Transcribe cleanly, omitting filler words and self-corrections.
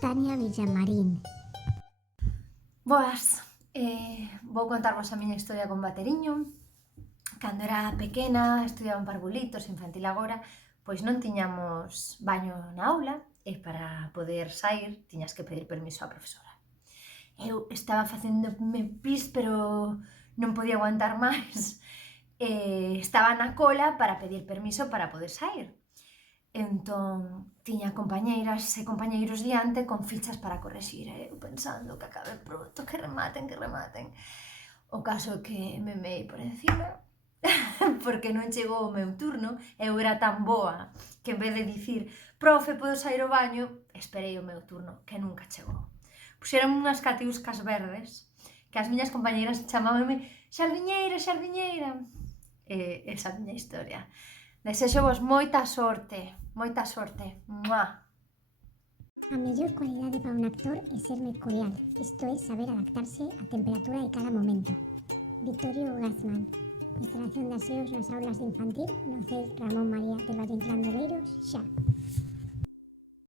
Tania Villamarín. Boas, vou contarvos a miña historia con bateriño. Cando era pequena, estudiaba en Parvulitos, infantil agora, pois non tiñamos baño na aula e para poder sair tiñas que pedir permiso á profesora. Eu estaba facendome pis, pero non podía aguantar máis. Estaba na cola para pedir permiso para poder sair. Entón, tiña compañeiras e compañeiros diante con fichas para correxir, e eu pensando que acabe pronto, que rematen, que rematen. O caso é que me meei por encima, porque non chegou o meu turno, eu era tan boa que en vez de dicir profe, podo sair ao baño, esperei o meu turno, que nunca chegou. Puxeron unhas catiuscas verdes, que as miñas compañeiras chamábanme Xardiñeira, Xardiñeira. Esa é a miña historia. Desexo-vos moita sorte, moita sorte. ¡Mua! A mellor cualidade para un actor é ser mercurial, isto é, saber adaptarse á temperatura de cada momento. Vittorio Gassman. Instalación de aseos nas aulas de infantil no CEI Ramón María de Valle Inclán de Oleiros, xa.